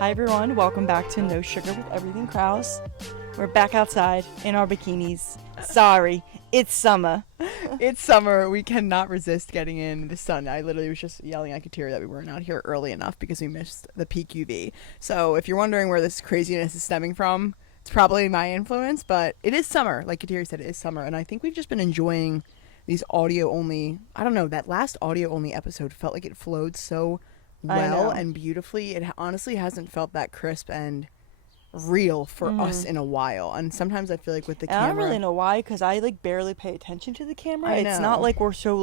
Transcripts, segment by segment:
Hi everyone, welcome back to No Sugar with Everything Kraus. We're back outside in our bikinis. Sorry, it's summer. It's summer. We cannot resist getting in the sun. I literally was just yelling at Kateria that we weren't out here early enough because we missed the peak UV. So if you're wondering where this craziness is stemming from, it's probably my influence, but it is summer. Like Kateria said, it is summer. And I think we've just been enjoying these audio only. I don't know, that last audio only episode felt like it flowed so well and beautifully. It honestly hasn't felt that crisp and real for us in a while. And sometimes I feel like with the camera, I don't really know why, because I barely pay attention to the camera. I know. It's not like we're so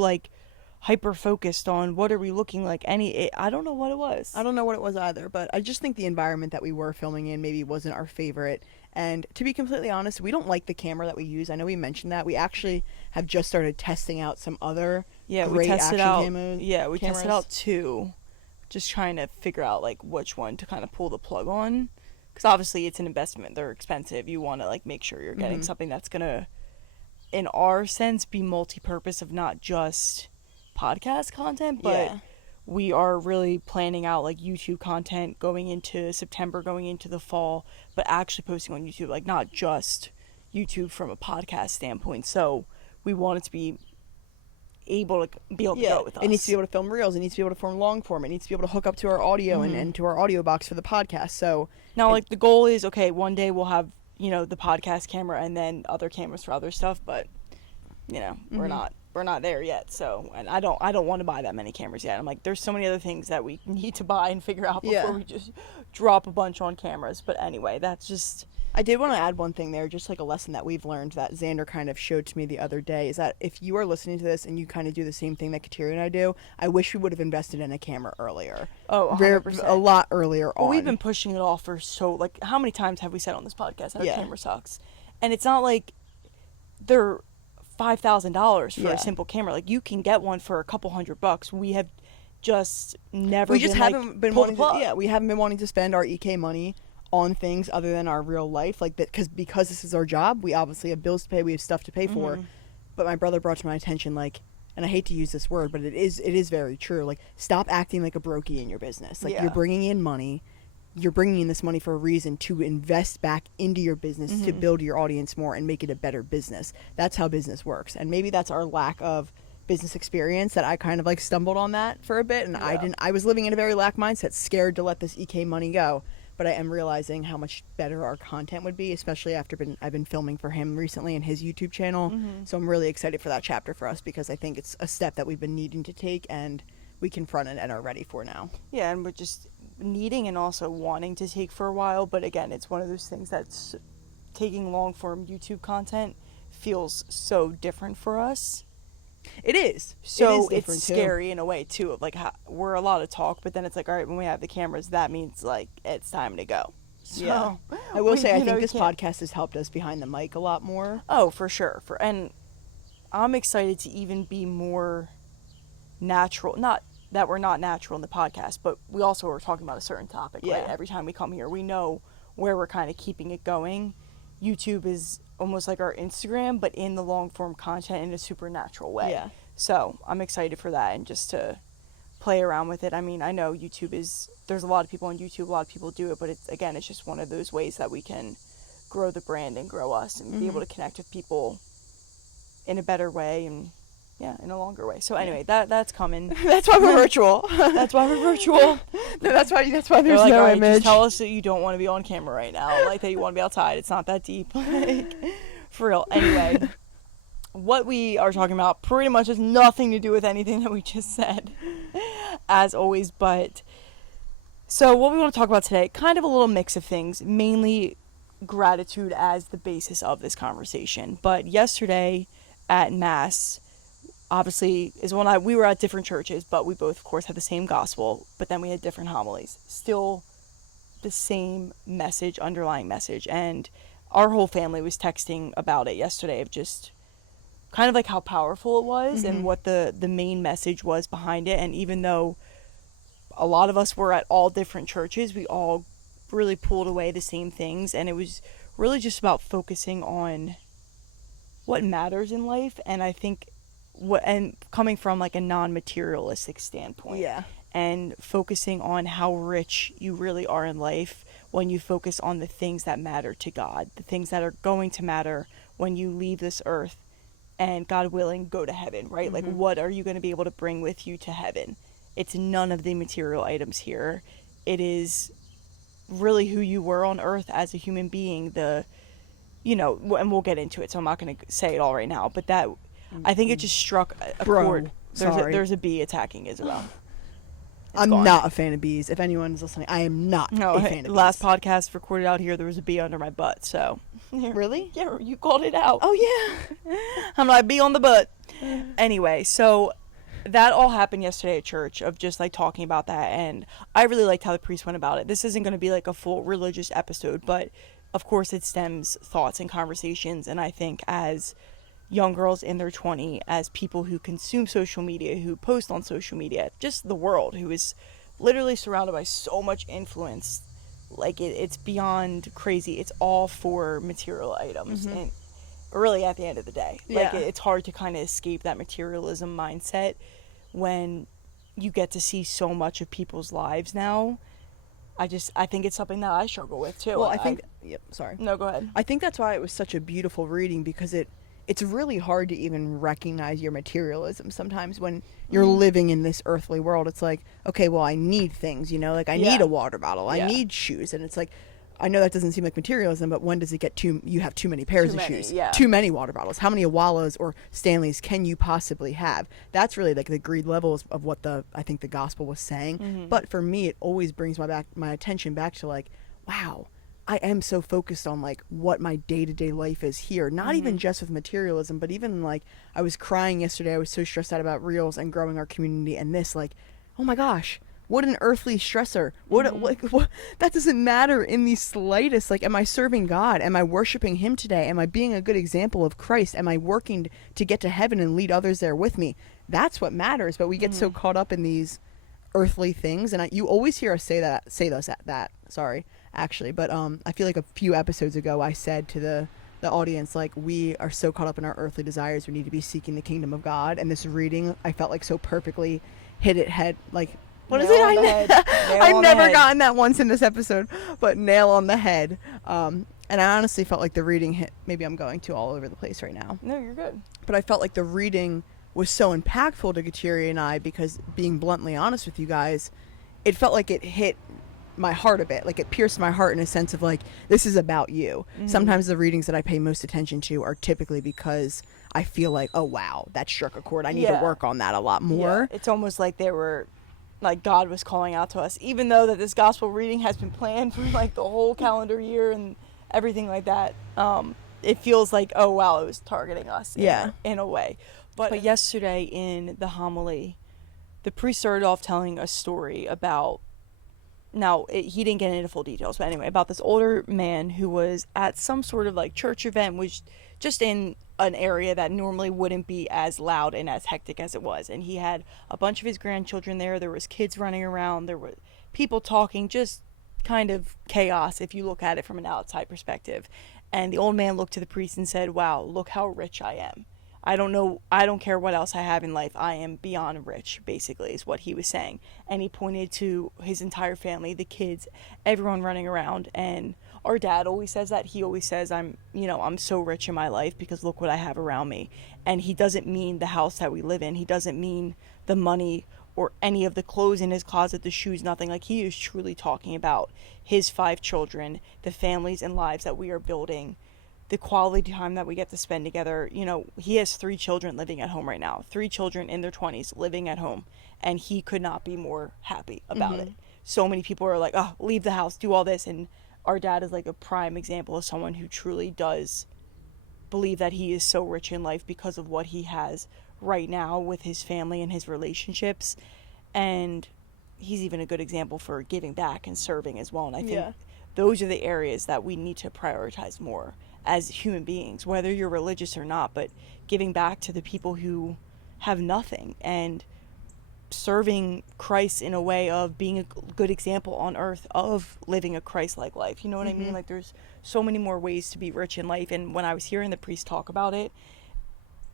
hyper focused on what are we looking like. I don't know what it was. I don't know what it was either, but I just think the environment that we were filming in maybe wasn't our favorite. And to be completely honest, we don't like the camera that we use. I know we mentioned that. We actually have just started testing out some other great action cameras. Yeah, we tested out two, just trying to figure out which one to kind of pull the plug on. Because obviously it's an investment. They're expensive. You want to make sure you're getting something that's going to, in our sense, be multi-purpose of not just podcast content, but we are really planning out YouTube content going into September, going into the fall, but actually posting on YouTube, not just YouTube from a podcast standpoint. So we want it to be able to go with us. It needs to be able to film reels. It needs to be able to film long form. It needs to be able to hook up to our audio and to our audio box for the podcast. So now, the goal is, okay, one day we'll have, the podcast camera and then other cameras for other stuff, but, we're not there yet. So, and I don't want to buy that many cameras yet. I'm there's so many other things that we need to buy and figure out before we just drop a bunch on cameras. But anyway, that's just... I did want to add one thing there, just a lesson that we've learned that Xander kind of showed to me the other day, is that if you are listening to this and you kind of do the same thing that Kateria and I do, I wish we would have invested in a camera earlier. Oh, 100%. A lot earlier on. We've been pushing it off for so, how many times have we said on this podcast that our camera sucks? And it's not they're $5,000 for a simple camera. You can get one for a couple $100. We have just never we haven't been wanting to spend our EK money on things other than our real life, because this is our job. We obviously have bills to pay, we have stuff to pay for. But my brother brought to my attention, and I hate to use this word, but it is very true, stop acting like a brokey in your business. You're bringing in money, you're bringing in this money for a reason to invest back into your business, to build your audience more and make it a better business. That's how business works. And maybe that's our lack of business experience that I kind of stumbled on that for a bit, and I was living in a very lack mindset, scared to let this EK money go. But I am realizing how much better our content would be, especially after I've been filming for him recently in his YouTube channel. So I'm really excited for that chapter for us, because I think it's a step that we've been needing to take and we confront it and are ready for now. Yeah, and we're just needing and also wanting to take for a while. But again, it's one of those things that's taking long form YouTube content feels so different for us. It is. So it's scary in a way too, of we're a lot of talk, but then it's all right, when we have the cameras, that means it's time to go. So I will say, I think this podcast has helped us behind the mic a lot more. Oh, for sure. And I'm excited to even be more natural. Not that we're not natural in the podcast, but we also are talking about a certain topic, right? Every time we come here, we know where we're kind of keeping it going. YouTube is almost like our Instagram, but in the long form content in a supernatural way. Yeah. So I'm excited for that, and just to play around with it. I mean, I know there's a lot of people on YouTube, a lot of people do it, but it's just one of those ways that we can grow the brand and grow us and be able to connect with people in a better way and in a longer way. So anyway, that's coming. That's why we're virtual. That's why we're virtual. That's why there's no right, image. Just tell us that you don't want to be on camera right now, that you want to be outside. It's not that deep. For real. Anyway, what we are talking about pretty much has nothing to do with anything that we just said, as always. But so what we want to talk about today, kind of a little mix of things, mainly gratitude as the basis of this conversation. But yesterday at Mass, obviously, we were at different churches, but we both, of course, had the same gospel, but then we had different homilies. Still the same message, underlying message. And our whole family was texting about it yesterday, of just kind of how powerful it was and what the main message was behind it. And even though a lot of us were at all different churches, we all really pulled away the same things. And it was really just about focusing on what matters in life. And I think and coming from a non-materialistic standpoint. Yeah. and focusing on how rich you really are in life when you focus on the things that matter to God, the things that are going to matter when you leave this earth and, God willing, go to heaven, right? Like, what are you going to be able to bring with you to heaven? It's none of the material items here. It is really who you were on earth as a human being, and we'll get into it, so I'm not going to say it all right now, but that, I think it just struck a chord. There's a bee attacking Isabel. I'm not a fan of bees. If anyone's listening, I am not a fan of bees. Last podcast recorded out here, there was a bee under my butt, so. Really? Yeah, you called it out. Oh, yeah. I'm like, bee on the butt. Anyway, so that all happened yesterday at church, of just like talking about that, and I really liked how the priest went about it. This isn't going to be like a full religious episode, but of course it stems thoughts and conversations, and I think as young girls in their 20s, as people who consume social media, who post on social media, just the world, who is literally surrounded by so much influence, like it's beyond crazy. It's all for material items, and really at the end of the day, like it's hard to kind of escape that materialism mindset when you get to see so much of people's lives now. I think it's something that I struggle with too. Well, I think sorry. No, go ahead. I think that's why it was such a beautiful reading, because it's really hard to even recognize your materialism sometimes when you're living in this earthly world. It's like, okay, well, I need things, like I need a water bottle, I need shoes, and it's like, I know that doesn't seem like materialism, but when does it get you have too many pairs of shoes, too many water bottles, how many Awalas or Stanleys can you possibly have? That's really like the greed levels of what I think the gospel was saying. But for me, it always brings my attention back to like, wow, I am so focused on like what my day-to-day life is here, not even just with materialism, but even like I was crying yesterday. I was so stressed out about Reels and growing our community, and this, like, oh my gosh, what an earthly stressor. What that doesn't matter in the slightest. Like, am I serving God? Am I worshiping him today? Am I being a good example of Christ? Am I working to get to heaven and lead others there with me? That's what matters. But we get so caught up in these earthly things, and you always hear us say that sorry, actually, but I feel like a few episodes ago I said to the audience, like, we are so caught up in our earthly desires, we need to be seeking the kingdom of God. And this reading, I felt like so perfectly hit it head, like, what is it? I've never gotten that once in this episode, but nail on the head. And I honestly felt like the reading hit, maybe I'm going too all over the place right now. No, you're good. But I felt like the reading was so impactful to Kateri and I, because, being bluntly honest with you guys, it felt like it hit my heart a bit. Like, it pierced my heart in a sense of like, this is about you. Sometimes the readings that I pay most attention to are typically because I feel like, oh wow, that struck a chord. I need to work on that a lot more. It's almost like like God was calling out to us, even though that this gospel reading has been planned for like the whole calendar year and everything like that. It feels like, oh wow, it was targeting us in a way. But yesterday in the homily, the priest started off telling a story about, he didn't get into full details, but anyway, about this older man who was at some sort of like church event, was just in an area that normally wouldn't be as loud and as hectic as it was. And he had a bunch of his grandchildren there. There was kids running around. There were people talking, just kind of chaos if you look at it from an outside perspective. And the old man looked to the priest and said, wow, look how rich I am. I don't care what else I have in life. I am beyond rich, basically, is what he was saying. And he pointed to his entire family, the kids, everyone running around. And our dad always says that. He always says, I'm so rich in my life because look what I have around me. And he doesn't mean the house that we live in. He doesn't mean the money or any of the clothes in his closet, the shoes, nothing. Like, he is truly talking about his 5 children, the families and lives that we are building, the quality time that we get to spend together. He has 3 children living at home right now, 3 children in their 20s living at home, and he could not be more happy about it. So many people are like, oh, leave the house, do all this. And our dad is like a prime example of someone who truly does believe that he is so rich in life because of what he has right now with his family and his relationships. And he's even a good example for giving back and serving as well. And I think those are the areas that we need to prioritize more as human beings, whether you're religious or not, but giving back to the people who have nothing and serving Christ in a way of being a good example on earth of living a Christ-like life. You know what I mean? Like, there's so many more ways to be rich in life. And when I was hearing the priest talk about it,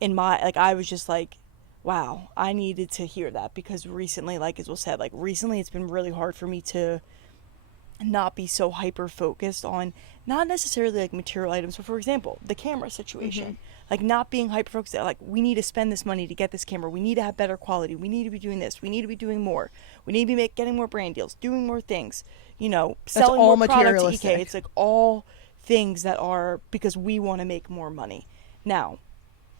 I was just like, wow, I needed to hear that, because recently, like as Will said, like recently it's been really hard for me to not be so hyper focused on not necessarily like material items, but for example the camera situation, like not being hyper focused like we need to spend this money to get this camera, we need to have better quality, we need to be doing this, we need to be doing more, we need to be getting more brand deals, doing more things, you know, selling all more product to materialistic. EK. It's like all things that are because we want to make more money. Now,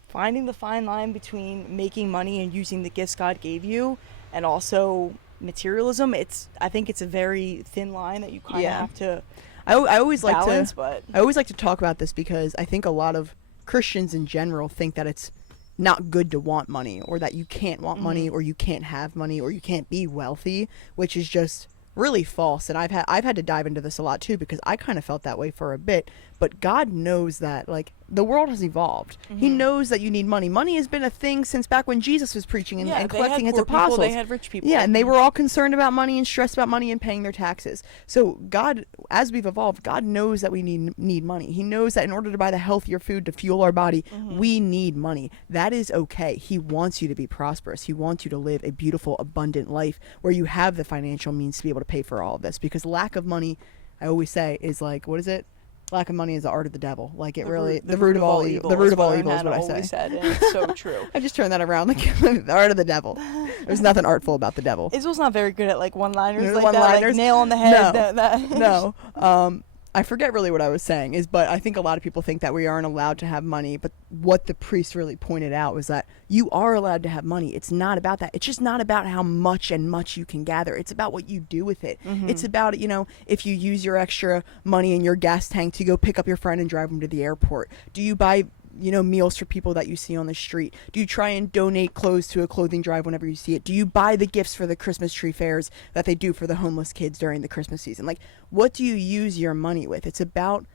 finding the fine line between making money and using the gifts God gave you and also materialism, I think it's a very thin line that you kind of have to I always balance, I always like to talk about this because I think a lot of Christians in general think that it's not good to want money, or that you can't want money, or you can't have money, or you can't be wealthy, which is just really false. And I've had to dive into this a lot too, because I kind of felt that way for a bit. But God knows that, like, the world has evolved. He knows that you need money. Money has been a thing since back when Jesus was preaching and collecting his apostles. They had rich people. Yeah, and they were all concerned about money and stressed about money and paying their taxes. So God, as we've evolved, God knows that we need money. He knows that in order to buy the healthier food to fuel our body, we need money. That is okay. He wants you to be prosperous. He wants you to live a beautiful, abundant life where you have the financial means to be able to pay for all of this. Because lack of money, I always say, is like, what is it? Lack of money is the art of the devil. Like, it really, the root of all evil. The root of all evil is what I say. Said, and it's so true. I just turned that around, like, the art of the devil. There's nothing artful about the devil. Israel's not very good at like one-liners, like one-liners. that, like nail on the head. No. I forget really what I was saying, but I think a lot of people think that we aren't allowed to have money. But what the priest really pointed out was that you are allowed to have money. It's not about that. It's just not about how much you can gather. It's about what you do with it. It's about, you know, if you use your extra money in your gas tank to go pick up your friend and drive them to the airport. Do you buy, you know, meals for people that you see on the street? Do you try and donate clothes to a clothing drive whenever you see it? Do you buy the gifts for the Christmas tree fairs that they do for the homeless kids during the Christmas season? Like, what do you use your money with? It's about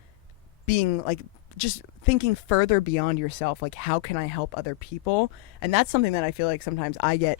being like, just thinking further beyond yourself. Like, how can I help other people? And that's something that I feel like sometimes I get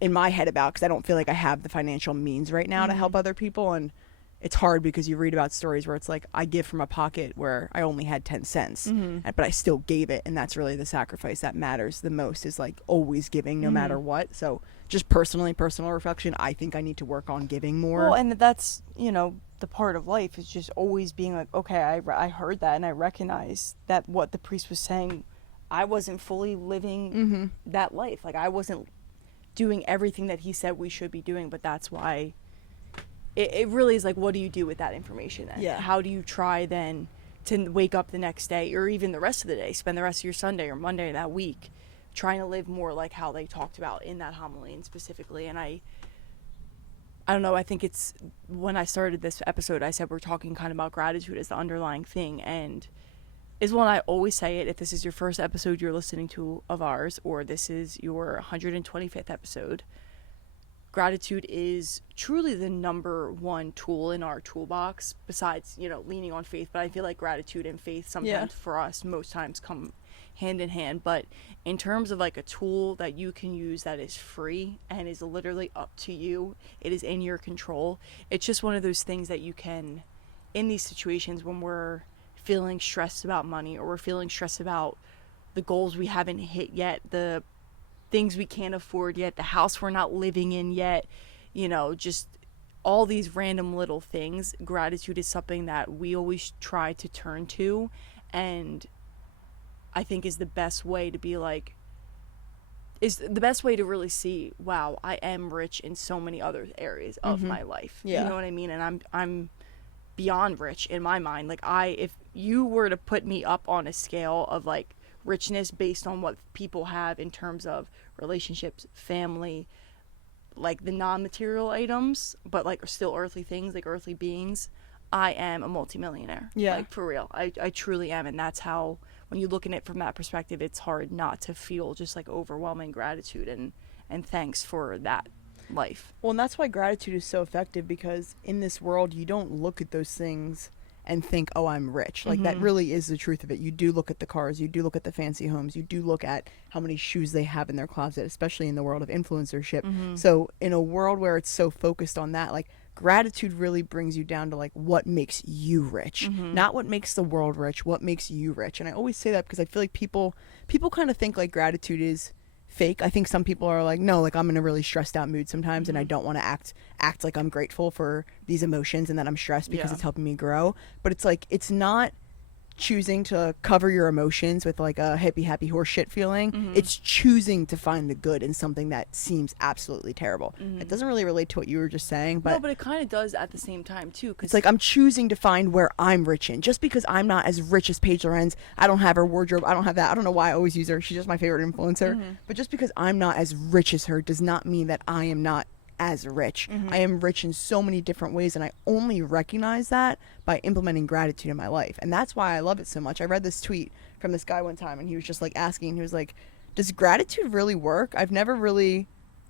in my head about, because I don't feel like I have the financial means right now to help other people. And it's hard because you read about stories where it's like, I give from a pocket where I only had 10 cents, but I still gave it. And that's really the sacrifice that matters the most, is like always giving no matter what. So just personal reflection, I think I need to work on giving more. Well, and that's, you know, the part of life is just always being like, okay, I heard that and I recognize that what the priest was saying, I wasn't fully living that life. Like, I wasn't doing everything that he said we should be doing, but that's why it really is like, what do you do with that information then? Yeah. How do you try then to wake up the next day, or even the rest of the day, spend the rest of your Sunday or Monday that week trying to live more like how they talked about in that homily and specifically. And I don't know, I think it's, when I started this episode, I said we're talking kind of about gratitude as the underlying thing, and is when I always say it, if this is your first episode you're listening to of ours, or this is your 125th episode, gratitude is truly the number one tool in our toolbox, besides, you know, leaning on faith. But I feel like gratitude and faith sometimes for us, most times, come hand in hand. But in terms of like a tool that you can use that is free and is literally up to you, it is in your control. It's just one of those things that you can, in these situations when we're feeling stressed about money, or we're feeling stressed about the goals we haven't hit yet, the things we can't afford yet, the house we're not living in yet, you know, just all these random little things. Gratitude is something that we always try to turn to, and I think is the best way to be like, is the best way to really see, wow, I am rich in so many other areas of my life. You know what I mean? And I'm beyond rich in my mind. Like, if you were to put me up on a scale of like richness based on what people have in terms of relationships, family, like the non-material items, but like still earthly things, like earthly beings, I am a multimillionaire. Like, for real, I truly am. And that's how, when you look at it from that perspective, it's hard not to feel just like overwhelming gratitude and thanks for that life. Well, and that's why gratitude is so effective, because in this world you don't look at those things and think, oh, I'm rich. Like, that really is the truth of it. You do look at the cars, you do look at the fancy homes, you do look at how many shoes they have in their closet, especially in the world of influencership. So in a world where it's so focused on that, like, gratitude really brings you down to like what makes you rich, not what makes the world rich, what makes you rich. And I always say that because I feel like people kind of think like gratitude is fake. I think some people are like, no, like I'm in a really stressed out mood sometimes and I don't want to act like I'm grateful for these emotions and that I'm stressed because it's helping me grow. But it's like, it's not choosing to cover your emotions with like a hippie happy horse shit feeling. It's choosing to find the good in something that seems absolutely terrible. It doesn't really relate to what you were just saying, but no, but it kind of does at the same time too, cause it's like I'm choosing to find where I'm rich in. Just because I'm not as rich as Paige Lorenz, I don't have her wardrobe, I don't have that. I don't know why I always use her, she's just my favorite influencer. But just because I'm not as rich as her does not mean that I am not as rich. I am rich in so many different ways, and I only recognize that by implementing gratitude in my life. And that's why I love it so much. I read this tweet from this guy one time, and he was just like asking, he was like, does gratitude really work? I've never really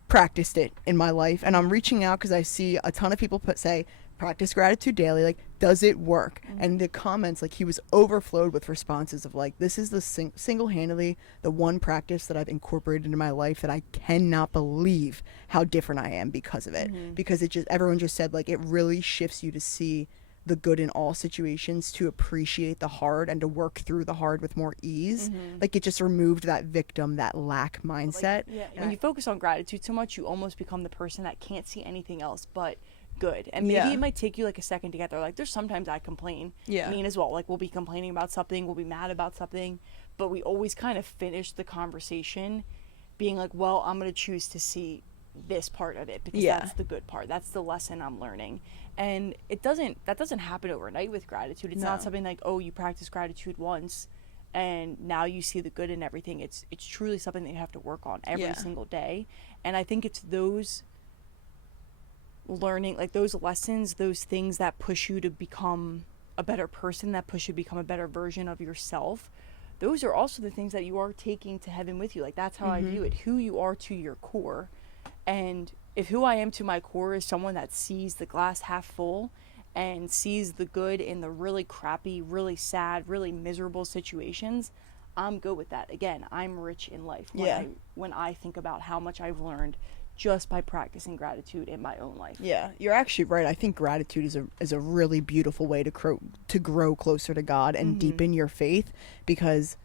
practiced it in my life, and I'm reaching out because I see a ton of people say practice gratitude daily, like, does it work? And the comments, like, he was overflowed with responses of like, this is the single-handedly the one practice that I've incorporated into my life that I cannot believe how different I am because of it. Because it just, everyone just said like, it really shifts you to see the good in all situations, to appreciate the hard and to work through the hard with more ease. Like, it just removed that victim, that lack mindset. Like, when you focus on gratitude so much, you almost become the person that can't see anything else but good. And maybe it might take you like a second to get there. Like, there's sometimes I complain, me as well, like we'll be complaining about something, we'll be mad about something, but we always kind of finish the conversation being like, well, I'm going to choose to see this part of it because that's the good part, that's the lesson I'm learning. And that doesn't happen overnight with gratitude. It's not something like, oh, you practice gratitude once and now you see the good in everything. It's truly something that you have to work on every single day. And I think it's those learning, like those lessons, those things that push you to become a better person, that push you to become a better version of yourself. Those are also the things that you are taking to heaven with you. Like, that's how I view it, who you are to your core. And if who I am to my core is someone that sees the glass half full and sees the good in the really crappy, really sad, really miserable situations, I'm good with that. Again, I'm rich in life when I think about how much I've learned just by practicing gratitude in my own life. Yeah, you're actually right. I think gratitude is a really beautiful way to grow closer to God and deepen your faith, because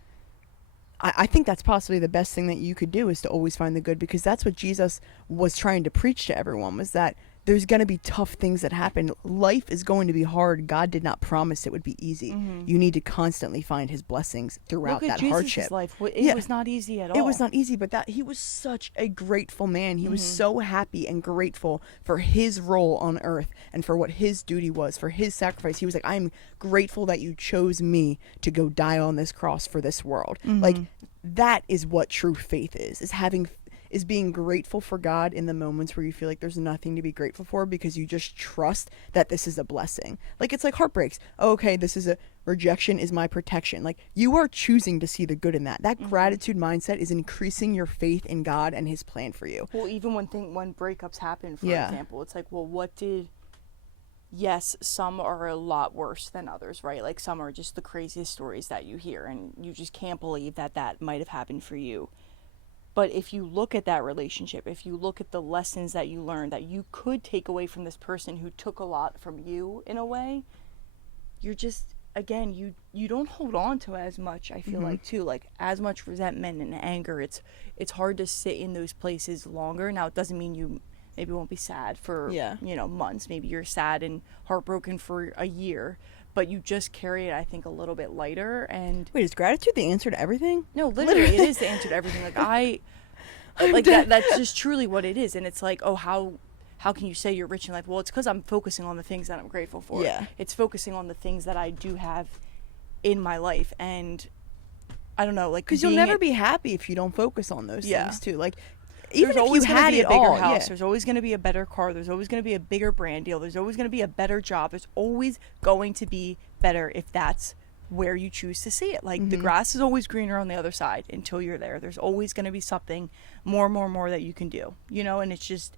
I think that's possibly the best thing that you could do, is to always find the good, because that's what Jesus was trying to preach to everyone, was that there's going to be tough things that happen. Life is going to be hard. God did not promise it would be easy. You need to constantly find his blessings throughout that hardship. Life. It was not easy at all. It was not easy, but that he was such a grateful man. He was so happy and grateful for his role on earth and for what his duty was, for his sacrifice. He was like, I'm grateful that you chose me to go die on this cross for this world. Like, that is what true faith is being grateful for God in the moments where you feel like there's nothing to be grateful for, because you just trust that this is a blessing. Like, it's like heartbreaks. Oh, okay, this is a rejection is my protection. Like, you are choosing to see the good in that. That gratitude mindset is increasing your faith in God and his plan for you. Well, even when breakups happen, for example, it's like, well, yes, some are a lot worse than others, right? Like, some are just the craziest stories that you hear and you just can't believe that might have happened for you. But if you look at that relationship, if you look at the lessons that you learned that you could take away from this person who took a lot from you in a way, you're just, again, you don't hold on to as much, I feel like, too. Like, as much resentment and anger, it's hard to sit in those places longer. Now, it doesn't mean you maybe won't be sad for, months. Maybe you're sad and heartbroken for a year. But you just carry it, I think, a little bit lighter. And wait, is gratitude the answer to everything? No, literally, it is the answer to everything. Like, that's just truly what it is. And it's like, oh, how can you say you're rich in life? Well, it's because I'm focusing on the things that I'm grateful for. Yeah. It's focusing on the things that I do have in my life. And I don't know, like, because you'll never be happy if you don't focus on those things too. Like, even there's if always you had be a it bigger all, house, there's always going to be a better car, there's always going to be a bigger brand deal, there's always going to be a better job, there's always going to be better if that's where you choose to see it. Like, the grass is always greener on the other side until you're there. There's always going to be something more that you can do, and it's just,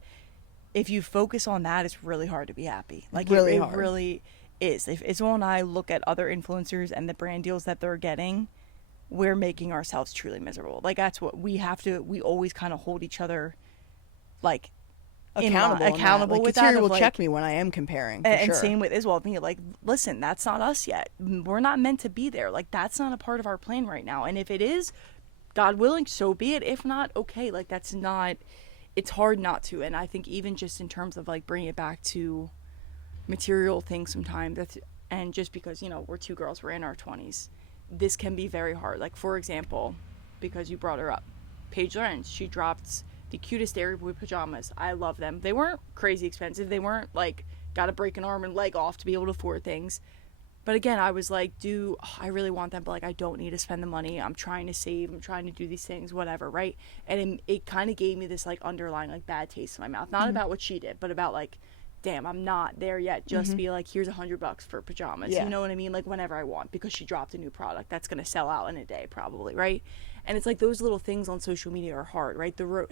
if you focus on that, it's really hard to be happy. Like, really it hard. Really is. If Isabel and I look at other influencers and the brand deals that they're getting, we're making ourselves truly miserable. Like, that's what we always kind of hold each other, like, accountable like, with Katia that. Will check me when I am comparing, and same with Isabel. Me, like, listen, that's not us yet. We're not meant to be there. Like, that's not a part of our plan right now. And if it is, God willing, so be it. If not, okay. Like, that's not, it's hard not to. And I think even just in terms of like bringing it back to material things sometimes, and just because, you know, we're two girls, we're in our 20s, this can be very hard. Like, for example, because you brought her up, Paige Lorenz, she dropped the cutest Dairy Boy pajamas. I love them. They weren't crazy expensive. They weren't like, gotta break an arm and leg off to be able to afford things. But again, I was like, I really want them, but like, I don't need to spend the money. I'm trying to save. I'm trying to do these things, whatever, right? And it kind of gave me this like underlying like bad taste in my mouth. Not about what she did, but about like, damn, I'm not there yet. Just be like, here's $100 for pajamas. You know what I mean? Like, whenever I want, because she dropped a new product that's gonna sell out in a day probably, right? And it's like those little things on social media are hard, right? The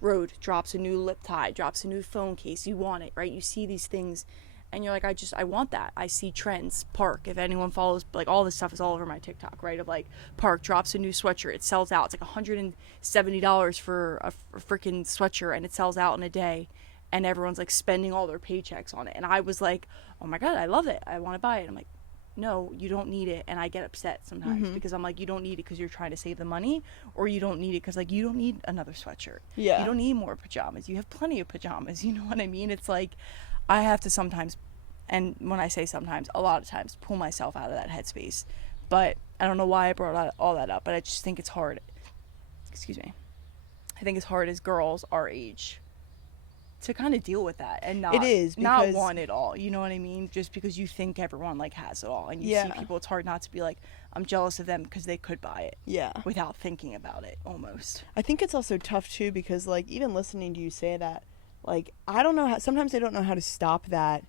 Road drops a new lip tie, drops a new phone case. You want it, right? You see these things and you're like, I want that. I see trends. Park, if anyone follows, like, all this stuff is all over my TikTok, right? Of like, Park drops a new sweatshirt, it sells out. It's like $170 for a freaking sweatshirt, and it sells out in a day, and everyone's like spending all their paychecks on it. And I was like, oh my God, I love it. I want to buy it. I'm like, no, you don't need it. And I get upset sometimes because I'm like, you don't need it because you're trying to save the money, or you don't need it because like, you don't need another sweatshirt. You don't need more pajamas. You have plenty of pajamas. You know what I mean? It's like, I have to sometimes, and when I say sometimes, a lot of times, pull myself out of that headspace. But I don't know why I brought all that up, but I just think it's hard. Excuse me. I think it's hard as girls our age to kind of deal with that and not, it is not want it all. You know what I mean? Just because you think everyone like has it all, and you see people, it's hard not to be like, I'm jealous of them because they could buy it. Without thinking about it, almost. I think it's also tough too, because like, even listening to you say that, like, I don't know how, sometimes I don't know how to stop that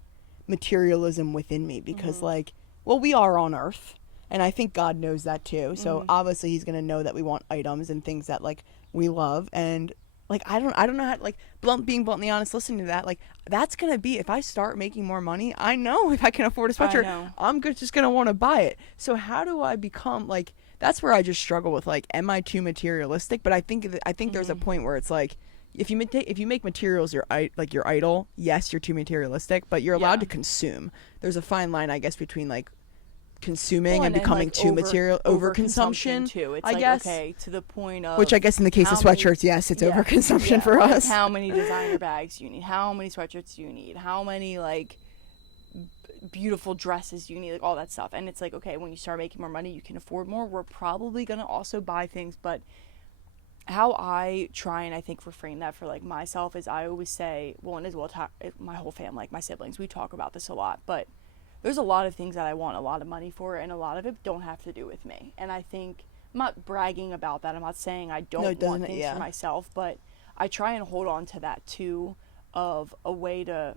materialism within me, because like, well, we are on earth, and I think God knows that too. So obviously he's going to know that we want items and things that like we love. And like, I don't know how, like, being bluntly honest, listening to that, like, that's going to be, if I start making more money, I know if I can afford a sweatshirt, I'm just going to want to buy it. So how do I become, like, that's where I just struggle with, like, am I too materialistic? But I think there's a point where it's like, if you make materials your idol, yes, you're too materialistic, but you're allowed to consume. There's a fine line, I guess, between like consuming and becoming like too overconsumption too. It's I like, guess, okay, to the point of, which I guess in the case of sweatshirts, yes, it's overconsumption for us. Like, how many designer bags you need? How many sweatshirts do you need? How many like beautiful dresses you need? Like, all that stuff. And it's like, okay, when you start making more money, you can afford more. We're probably gonna also buy things, but how I try and I think refrain that for like myself is, I always say, well, and as well, my whole family, like my siblings, we talk about this a lot, but there's a lot of things that I want a lot of money for, and a lot of it don't have to do with me. And I think, I'm not bragging about that, I'm not saying I don't want things for myself, but I try and hold on to that too, of a way to,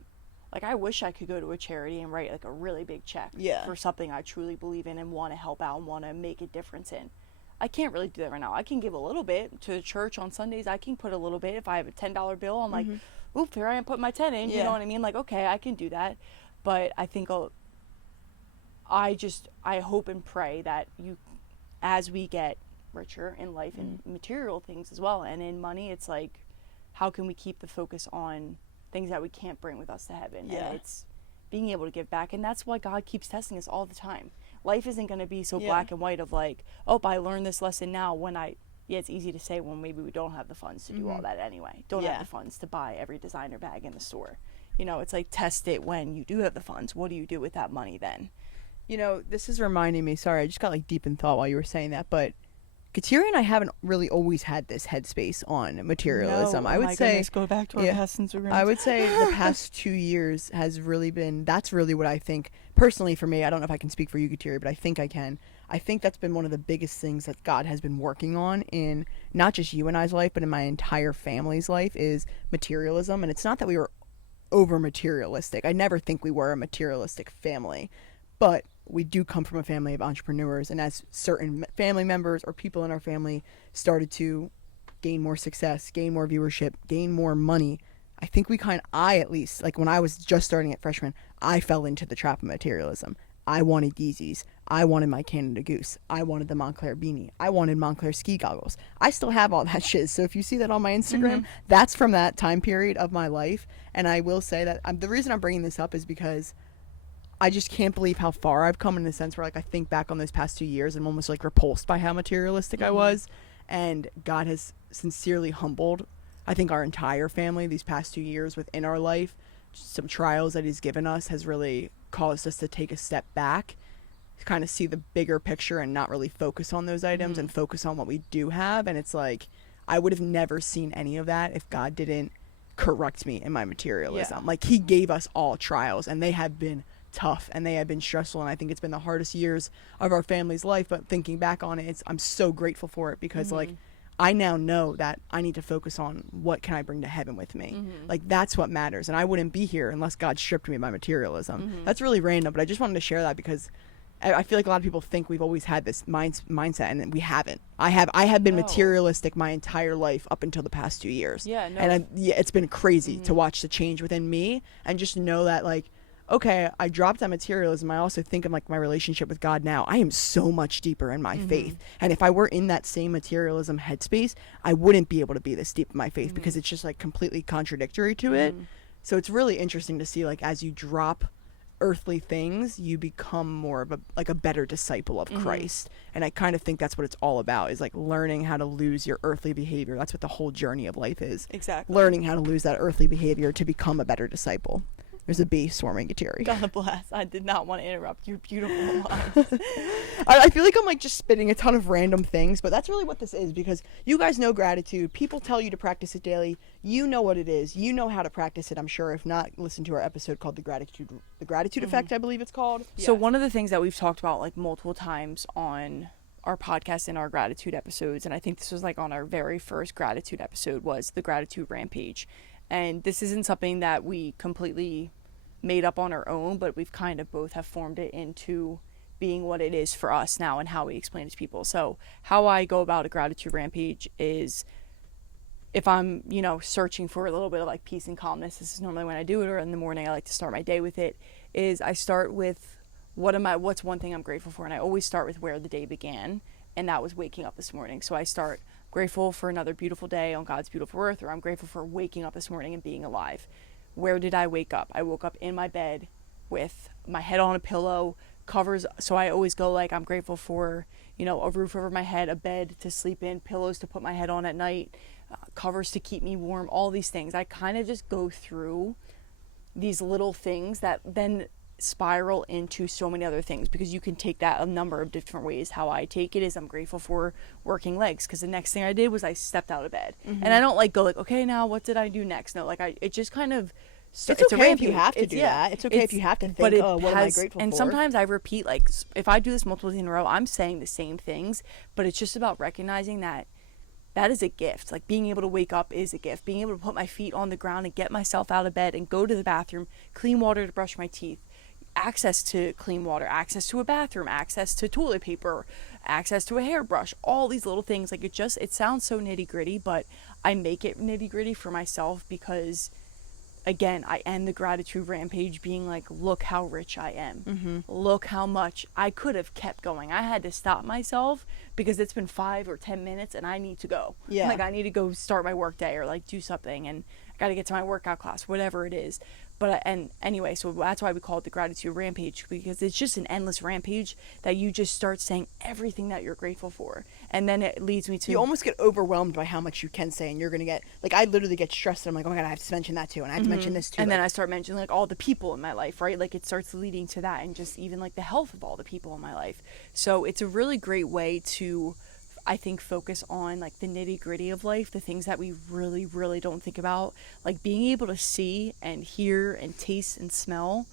like, I wish I could go to a charity and write like a really big check for something I truly believe in and want to help out and want to make a difference in. I can't really do that right now. I can give a little bit to the church on Sundays. I can put a little bit. If I have a $10 bill, I'm like, oop, here I am, putting my 10 in. You know what I mean? Like, okay, I can do that. But I think I hope and pray that as we get richer in life and material things as well, and in money, it's like, how can we keep the focus on things that we can't bring with us to heaven? And it's being able to give back. And that's why God keeps testing us all the time. Life isn't going to be so black and white of like, oh, I learned this lesson now when it's easy to say when maybe we don't have the funds to do all that anyway. Don't have the funds to buy every designer bag in the store. You know, it's like, test it when you do have the funds. What do you do with that money then? You know, this is reminding me, sorry, I just got like deep in thought while you were saying that, but Kateri and I haven't really always had this headspace on materialism. No, I would say, goodness, go back to our lessons. I would say the past 2 years has really been, that's really what I think, personally for me, I don't know if I can speak for you, Kateri, but I think I can. I think that's been one of the biggest things that God has been working on in not just you and I's life, but in my entire family's life, is materialism. And it's not that we were over materialistic. I never think we were a materialistic family, but we do come from a family of entrepreneurs, and as certain family members or people in our family started to gain more success, gain more viewership, gain more money, I think I at least, like when I was just starting at freshman, I fell into the trap of materialism. I wanted Yeezys. I wanted my Canada Goose. I wanted the Montclair beanie. I wanted Montclair ski goggles. I still have all that shit. So if you see that on my Instagram, that's from that time period of my life. And I will say that the reason I'm bringing this up is because I just can't believe how far I've come, in the sense where like I think back on those past 2 years and I'm almost like repulsed by how materialistic I was. And God has sincerely humbled, I think, our entire family these past 2 years within our life. Some trials that he's given us has really caused us to take a step back, to kind of see the bigger picture and not really focus on those items and focus on what we do have. And it's like, I would have never seen any of that if God didn't correct me in my materialism. Yeah. Like, he gave us all trials, and they have been tough and they have been stressful, and I think it's been the hardest years of our family's life. But thinking back on it, I'm so grateful for it, because like, I now know that I need to focus on what can I bring to heaven with me. Like, that's what matters, and I wouldn't be here unless God stripped me of my materialism. That's really random, but I just wanted to share that, because I feel like a lot of people think we've always had this mindset, and we haven't. I have been materialistic my entire life up until the past 2 years. Yeah, no. And it's been crazy to watch the change within me, and just know that, like, okay, I dropped that materialism. I also think of like my relationship with God now. I am so much deeper in my faith. And if I were in that same materialism headspace, I wouldn't be able to be this deep in my faith, because it's just like completely contradictory to it. So it's really interesting to see, like, as you drop earthly things, you become more of a better disciple of Christ. And I kind of think that's what it's all about, is like learning how to lose your earthly behavior. That's what the whole journey of life is. Exactly. Learning how to lose that earthly behavior to become a better disciple. There's a bee swarming at Terry. God bless. I did not want to interrupt your beautiful lines. I feel like I'm like just spitting a ton of random things, but that's really what this is, because you guys know gratitude. People tell you to practice it daily. You know what it is. You know how to practice it, I'm sure. If not, listen to our episode called the gratitude effect, I believe it's called. So one of the things that we've talked about like multiple times on our podcast in our gratitude episodes, and I think this was like on our very first gratitude episode, was the gratitude rampage. And this isn't something that we completely made up on our own, but we've kind of both have formed it into being what it is for us now and how we explain it to people. So how I go about a gratitude rampage is, if I'm, searching for a little bit of like peace and calmness, this is normally when I do it, or in the morning I like to start my day with it, is I start with what's one thing I'm grateful for. And I always start with where the day began, and that was waking up this morning. So I start grateful for another beautiful day on God's beautiful earth, or I'm grateful for waking up this morning and being alive. Where did I wake up? I woke up in my bed with my head on a pillow, covers. So I always go like, I'm grateful for, a roof over my head, a bed to sleep in, pillows to put my head on at night, covers to keep me warm, all these things. I kind of just go through these little things that then spiral into so many other things, because you can take that a number of different ways. How I take it is, I'm grateful for working legs, because the next thing I did was I stepped out of bed. And I don't like go like, okay, now what did I do next? No, like it just kind of it's okay if you have to do that. It's okay if you have to think, what am I grateful for? And sometimes I repeat, like, if I do this multiple days in a row, I'm saying the same things, but it's just about recognizing that is a gift. Like, being able to wake up is a gift. Being able to put my feet on the ground and get myself out of bed and go to the bathroom, clean water to brush my teeth, access to clean water, access to a bathroom, access to toilet paper, access to a hairbrush, all these little things. Like, it sounds so nitty gritty, but I make it nitty gritty for myself, because again, I end the gratitude rampage being like, look how rich I am. Look how much I could have kept going. I had to stop myself because it's been 5 or 10 minutes and I need to go. Yeah. Like, I need to go start my work day, or like do something, and I got to get to my workout class, whatever it is. But and anyway, so that's why we call it the gratitude rampage, because it's just an endless rampage that you just start saying everything that you're grateful for. And then it leads me to... You almost get overwhelmed by how much you can say, and you're going to get... Like, I literally get stressed, and I'm like, oh my God, I have to mention that too, and I have to mention this too. And then I start mentioning, like, all the people in my life, right? Like, it starts leading to that, and just even, like, the health of all the people in my life. So it's a really great way to, I think, focus on, like, the nitty-gritty of life, the things that we really, really don't think about. Like, being able to see and hear and taste and smell,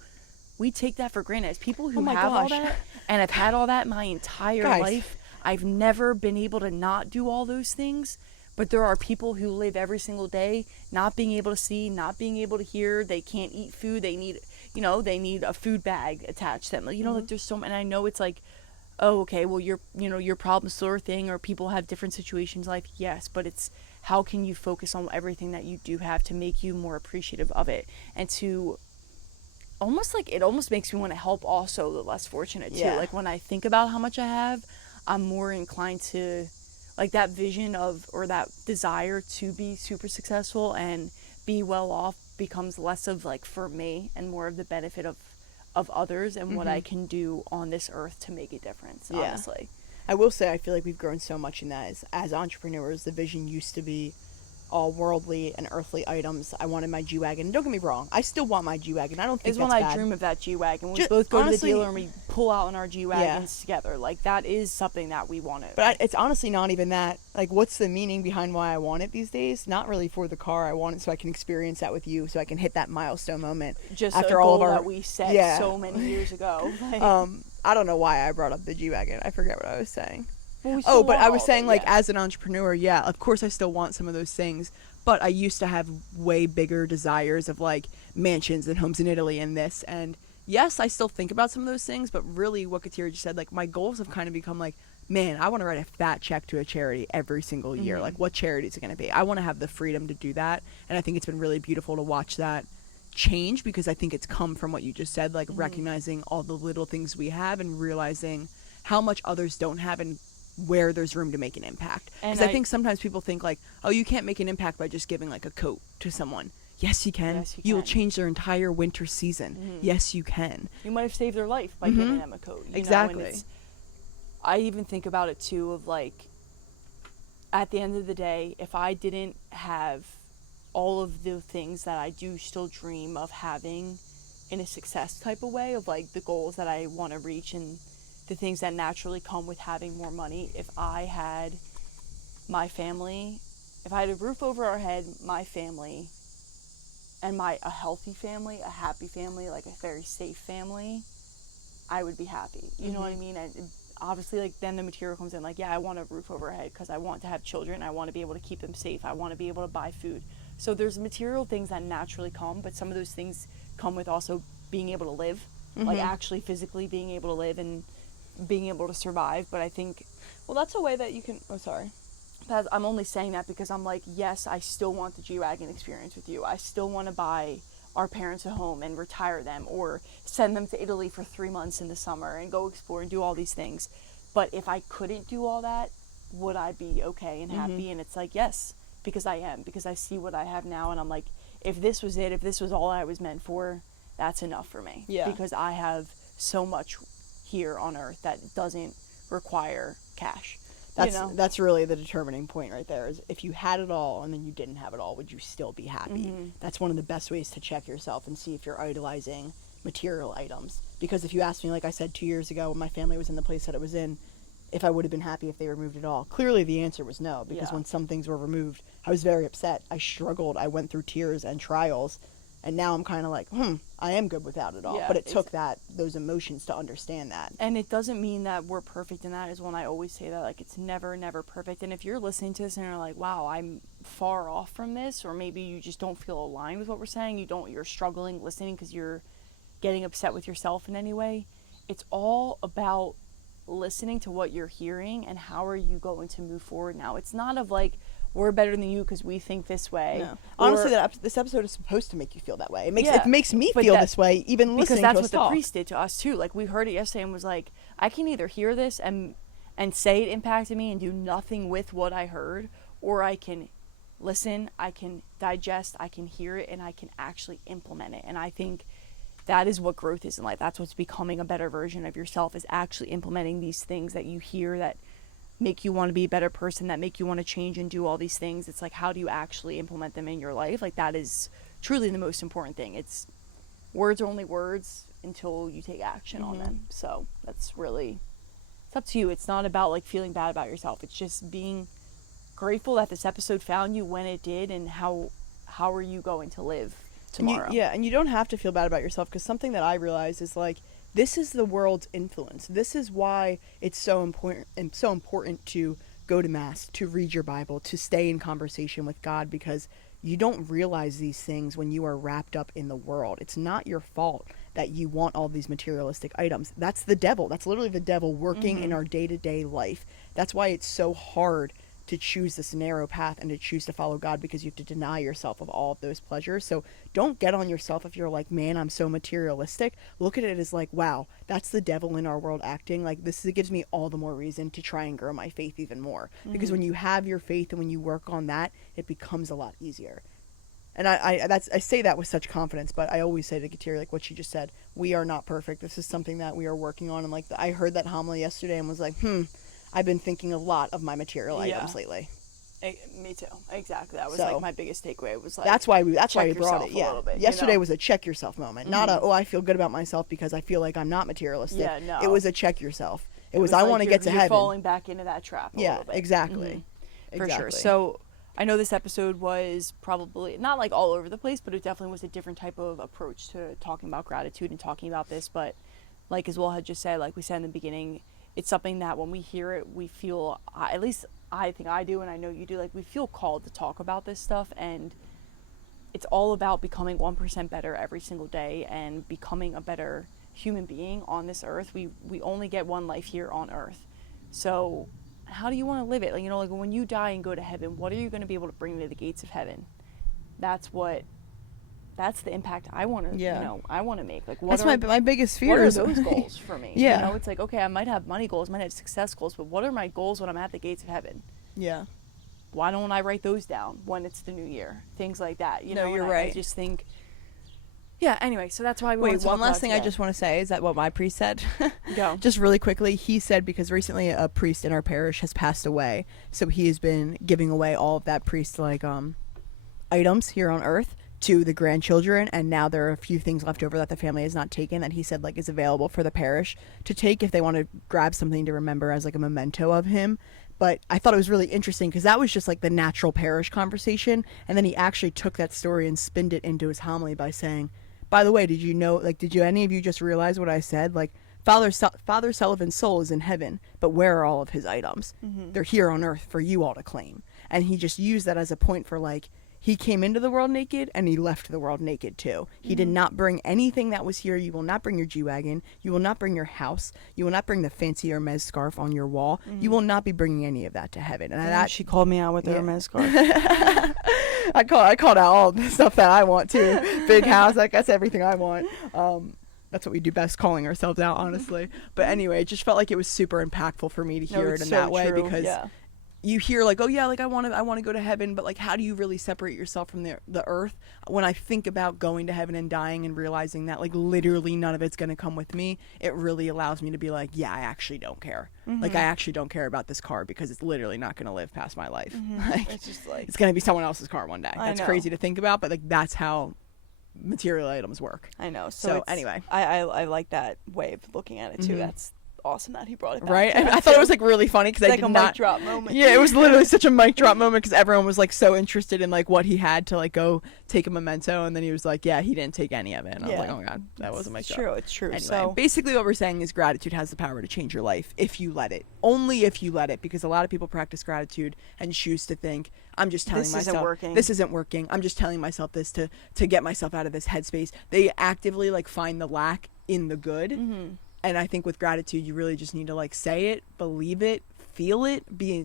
we take that for granted. As people who have all that, and have had all that my entire life, I've never been able to not do all those things. But there are people who live every single day not being able to see, not being able to hear. They can't eat food. They need, they need a food bag attached to them. Like, like, there's so many. And I know it's like, oh, okay, well, your problem's still a thing, or people have different situations in life. Yes, but it's how can you focus on everything that you do have to make you more appreciative of it, and to almost like, it almost makes me want to help also the less fortunate too. Yeah. Like, when I think about how much I have, I'm more inclined to, like, that vision of, or that desire to be super successful and be well off becomes less of, like, for me, and more of the benefit of others and what I can do on this earth to make a difference, honestly. I will say I feel like we've grown so much in that as entrepreneurs. The vision used to be all worldly and earthly items. I wanted my G-Wagon. Don't get me wrong, I still want my G-Wagon. I don't think It's that's when bad. I dream of that G-Wagon. We Just, both go honestly, to the dealer and we pull out in our G-Wagons together. Like, that is something that we wanted. But it's honestly not even that. Like, what's the meaning behind why I want it these days? Not really for the car. I want it so I can experience that with you, so I can hit that milestone moment. Just after a goal all of our that we set so many years ago. Like, I don't know why I brought up the G-Wagon. I forget what I was saying. Well, But I was saying, like, as an entrepreneur, yeah, of course I still want some of those things. But I used to have way bigger desires of, like, mansions and homes in Italy and this. And yes, I still think about some of those things. But really, what Katira just said, like, my goals have kind of become, like, man, I want to write a fat check to a charity every single year. Like, what charity is it going to be? I want to have the freedom to do that. And I think it's been really beautiful to watch that change, because I think it's come from what you just said, like, recognizing all the little things we have and realizing how much others don't have and where there's room to make an impact. Because I think sometimes people think, like, oh, you can't make an impact by just giving, like, a coat to someone. Yes, you can. You will change their entire winter season. Yes, you can. You might have saved their life by giving them a coat. Exactly. And I even think about it, too, of, like, at the end of the day, if I didn't have all of the things that I do still dream of having in a success type of way, of, like, the goals that I want to reach and the things that naturally come with having more money, if I had my family, if I had a roof over our head, my family, and a healthy family, a happy family, like a very safe family, I would be happy. You know what I mean? And obviously, like, then the material comes in, like, yeah, I want a roof over our head because I want to have children. I want to be able to keep them safe. I want to be able to buy food. So there's material things that naturally come, but some of those things come with also being able to live, like actually physically being able to live and being able to survive. But I think, well, that's a way that you can, I'm only saying that because I'm like, yes, I still want the G-Wagon experience with you. I still want to buy our parents a home and retire them, or send them to Italy for 3 months in the summer and go explore and do all these things. But if I couldn't do all that, would I be okay and happy? And it's like, yes, because I am, because I see what I have now, and I'm like, if this was it, if this was all I was meant for, that's enough for me. Yeah. Because I have so much here on earth that doesn't require cash. That's really the determining point right there, is if you had it all and then you didn't have it all, would you still be happy? That's one of the best ways to check yourself and see if you're idolizing material items. Because if you asked me, like I said 2 years ago when my family was in the place that it was in, if I would have been happy if they removed it all, clearly the answer was no, because when some things were removed, I was very upset. I struggled. I went through tears and trials. And now I'm kind of like, I am good without it all. Yeah, but it took those emotions to understand that. And it doesn't mean that we're perfect, and that is when I always say that, like, it's never, never perfect. And if you're listening to this and you're like, wow, I'm far off from this, or maybe you just don't feel aligned with what we're saying, you're struggling listening because you're getting upset with yourself in any way, it's all about listening to what you're hearing and how are you going to move forward now. It's not of like, we're better than you because we think this way. No. Honestly, this episode is supposed to make you feel that way. It makes me feel this way, even listening to us talk. Because that's what the priest did to us too. Like, we heard it yesterday and was like, I can either hear this and say it impacted me and do nothing with what I heard, or I can listen, I can digest, I can hear it, and I can actually implement it. And I think that is what growth is in life. That's what's becoming a better version of yourself, is actually implementing these things that you hear that make you want to be a better person, that make you want to change and do all these things. It's like, how do you actually implement them in your life? Like, that is truly the most important thing. It's words are only words until you take action on them. So that's really, it's up to you. It's not about like feeling bad about yourself. It's just being grateful that this episode found you when it did, and how are you going to live tomorrow. And you don't have to feel bad about yourself, because something that I realize is, like, this is the world's influence. This is why it's so important to go to Mass, to read your Bible, to stay in conversation with God, because you don't realize these things when you are wrapped up in the world. It's not your fault that you want all these materialistic items. That's the devil. That's literally the devil working in our day-to-day life. That's why it's so hard to choose this narrow path and to choose to follow God, because you have to deny yourself of all of those pleasures. So don't get on yourself if you're like, man, I'm so materialistic. Look at it as like, wow, that's the devil in our world acting. Like, it gives me all the more reason to try and grow my faith even more. Because when you have your faith and when you work on that, it becomes a lot easier. And I say that with such confidence, but I always say to Kateri, like what she just said, we are not perfect. This is something that we are working on. And like, I heard that homily yesterday and was like, I've been thinking a lot of my material items lately. Me too. Exactly. That was like my biggest takeaway. Was like that's why we brought it. A little bit, Yesterday was a check yourself moment, not a I feel good about myself because I feel like I'm not materialistic. Yeah, no. It was a check yourself. It was I like want to get to heaven. Falling back into that trap. A little bit. Exactly. For sure. So I know this episode was probably not like all over the place, but it definitely was a different type of approach to talking about gratitude and talking about this. But like as Will had just said, like we said in the beginning, it's something that when we hear it, we feel, at least I think I do, and I know you do, like we feel called to talk about this stuff. And it's all about becoming 1% better every single day and becoming a better human being on this earth. We only get one life here on earth. So how do you want to live it? Like, you know, like when you die and go to heaven, what are you going to be able to bring to the gates of heaven? That's the impact I want to, I want to make. Like, that's my biggest fear. What are those goals for me? Yeah. You know, it's like, okay, I might have money goals, might have success goals, but what are my goals when I'm at the gates of heaven? Yeah. Why don't I write those down when it's the new year? Things like that. You know, you're right. I just think, anyway, so that's why we Wait, one last thing I just want to say is that what my priest said. Go. Just really quickly, he said because recently a priest in our parish has passed away, so he has been giving away all of that priest items here on earth to the grandchildren, and now there are a few things left over that the family has not taken that he said like is available for the parish to take if they want to grab something to remember as like a memento of him. But I thought it was really interesting because that was just like the natural parish conversation, and then he actually took that story and spinned it into his homily by saying, by the way, did any of you just realize what I said? Like, Father Sullivan's soul is in heaven, but where are all of his items? They're here on earth for you all to claim. And he just used that as a point for like, he came into the world naked and he left the world naked too. He did not bring anything that was here. You will not bring your G-Wagon. You will not bring your house. You will not bring the fancy Hermes scarf on your wall. You will not be bringing any of that to heaven. And she called me out with the Hermes scarf. I called out all the stuff that I want too. Big house, like that's everything I want. That's what we do best, calling ourselves out, honestly. But anyway, it just felt like it was super impactful for me to hear it in that way because you hear like, oh yeah, like I want to go to heaven, but like how do you really separate yourself from the earth? When I think about going to heaven and dying and realizing that like literally none of it's going to come with me, it really allows me to be like, yeah, I actually don't care. Like I actually don't care about this car because it's literally not going to live past my life. Like it's just like it's going to be someone else's car one day. That's crazy to think about, but like that's how material items work. I know. So anyway, I like that way of looking at it too. That's awesome that he brought it back. Right? I thought it was like really funny because I did not. Like a mic drop moment. Yeah, it was literally such a mic drop moment because everyone was like so interested in like what he had to like go take a memento, and then he was like, yeah, he didn't take any of it. And I was like, oh my god, that was a mic drop. It's true. Anyway, so basically what we're saying is gratitude has the power to change your life if you let it. Only if you let it, because a lot of people practice gratitude and choose to think, I'm just telling myself this isn't working. I'm just telling myself this to get myself out of this headspace. They actively like find the lack in the good. And I think with gratitude, you really just need to like say it, believe it, feel it, be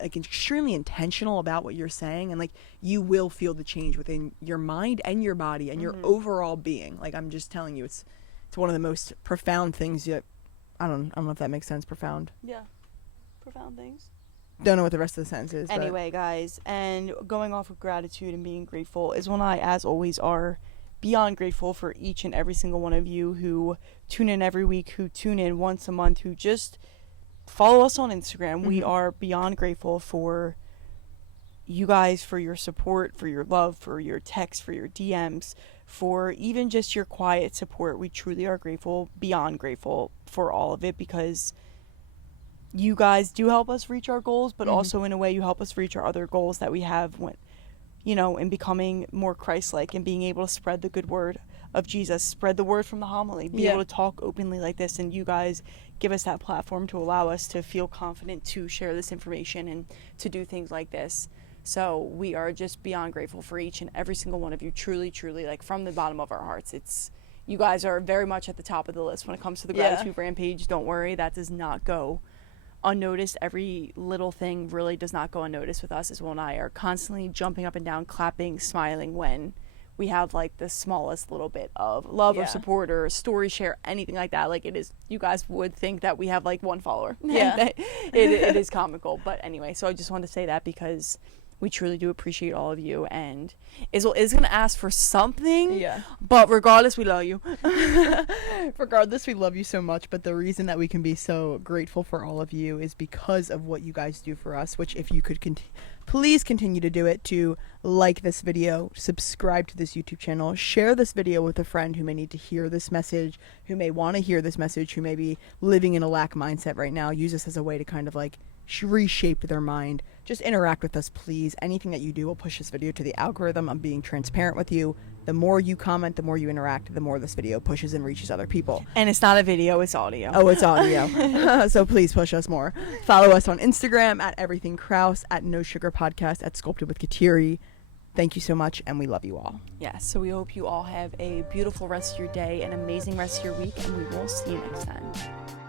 like extremely intentional about what you're saying, and like you will feel the change within your mind and your body and your overall being. Like I'm just telling you, it's one of the most profound things yet. I don't know if that makes sense. Profound. Yeah, profound things. Don't know what the rest of the sentence is. Anyway, guys, and going off of gratitude and being grateful is when I, as always, are beyond grateful for each and every single one of you who tune in every week, who tune in once a month, who just follow us on Instagram. We are beyond grateful for you guys, for your support, for your love, for your texts, for your DMs, for even just your quiet support. We truly are grateful, beyond grateful for all of it, because you guys do help us reach our goals, but also in a way you help us reach our other goals that we have when, you know, in becoming more Christ-like and being able to spread the good word of Jesus, spread the word from the homily, be able to talk openly like this. And you guys give us that platform to allow us to feel confident to share this information and to do things like this. So we are just beyond grateful for each and every single one of you, truly, truly, like from the bottom of our hearts. You guys are very much at the top of the list when it comes to the gratitude rampage. Don't worry, that does not go unnoticed. Every little thing really does not go unnoticed with us, as Will and I are constantly jumping up and down, clapping, smiling when we have like the smallest little bit of love or support or story share, anything like that. Like it is, you guys would think that we have like one follower. It is comical. But anyway, so I just wanted to say that because We truly do appreciate all of you, and Isle is going to ask for something. Yeah. But regardless, we love you. Regardless, we love you so much, but the reason that we can be so grateful for all of you is because of what you guys do for us, which if you could please continue to do it, to like this video, subscribe to this YouTube channel, share this video with a friend who may need to hear this message, who may want to hear this message, who may be living in a lack mindset right now. Use this as a way to kind of like reshape their mind. Just interact with us, please. Anything that you do will push this video to the algorithm. I'm being transparent with you. The more you comment, the more you interact, the more this video pushes and reaches other people. And it's not a video, it's audio. Oh, it's audio. So please push us more. Follow us on Instagram at Everything Kraus, at No Sugar Podcast, at Sculpted with Kateri. Thank you so much, and we love you all. Yes, so we hope you all have a beautiful rest of your day, an amazing rest of your week, and we will see you next time.